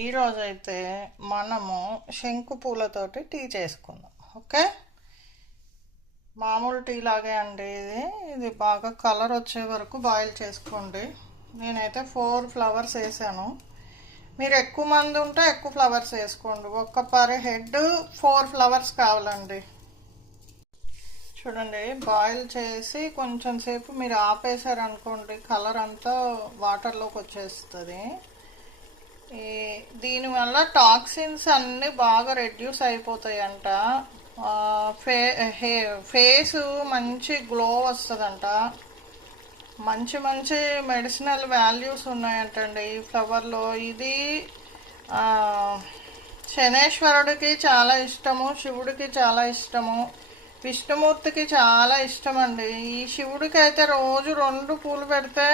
ఈరోజైతే మనము శంకు పూలతోటి టీ చేసుకుందాం. ఓకే, మామూలు టీ లాగే అండి. ఇది బాగా కలర్ వచ్చే వరకు బాయిల్ చేసుకోండి. నేనైతే 4 ఫ్లవర్స్ వేసాను. మీరు ఎక్కువ మంది ఉంటే ఎక్కువ ఫ్లవర్స్ వేసుకోండి. ఒక్క పర్ హెడ్ 4 ఫ్లవర్స్ కావాలండి. చూడండి, బాయిల్ చేసి కొంచెం సేపు మీరు ఆపేసారనుకోండి, కలర్ అంతా వాటర్లోకి వచ్చేస్తుంది. దీనివల్ల టాక్సిన్స్ అన్నీ బాగా రెడ్యూస్ అయిపోతాయంట. ఫేస్ మంచి గ్లో వస్తుందంట. మంచి మంచి మెడిసినల్ వాల్యూస్ ఉన్నాయంటండి ఈ ఫ్లవర్లో. ఇది శనేశ్వరుడికి చాలా ఇష్టము, శివుడికి చాలా ఇష్టము, విష్ణుమూర్తికి చాలా ఇష్టం అండి. ఈ శివుడికి అయితే రోజు 2 పూలు పెడితే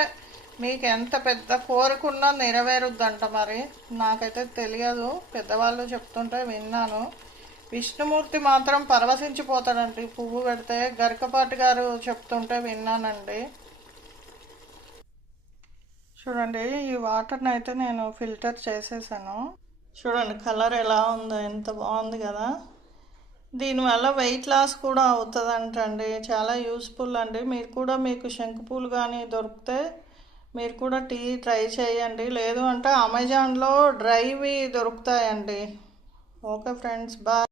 మీకు ఎంత పెద్ద కోరికున్నా నెరవేరుద్దంట. మరి నాకైతే తెలియదు, పెద్దవాళ్ళు చెప్తుంటే విన్నాను. విష్ణుమూర్తి మాత్రం పరవశించిపోతాడండి పువ్వు పెడితే. గరికపాటి గారు చెప్తుంటే విన్నానండి. చూడండి, ఈ వాటర్ని అయితే నేను ఫిల్టర్ చేసేసాను. చూడండి కలర్ ఎలా ఉందో, ఎంత బాగుంది కదా. దీనివల్ల వెయిట్ లాస్ కూడా అవుతుందంటండి. చాలా యూస్ఫుల్ అండి. మీరు కూడా మీకు శంకుపూలు కానీ దొరికితే మీరు కూడా టీ ట్రై చేయండి. లేదు అంటే అమెజాన్లో డ్రైవి దొరుకుతాయండి. Okay friends, bye.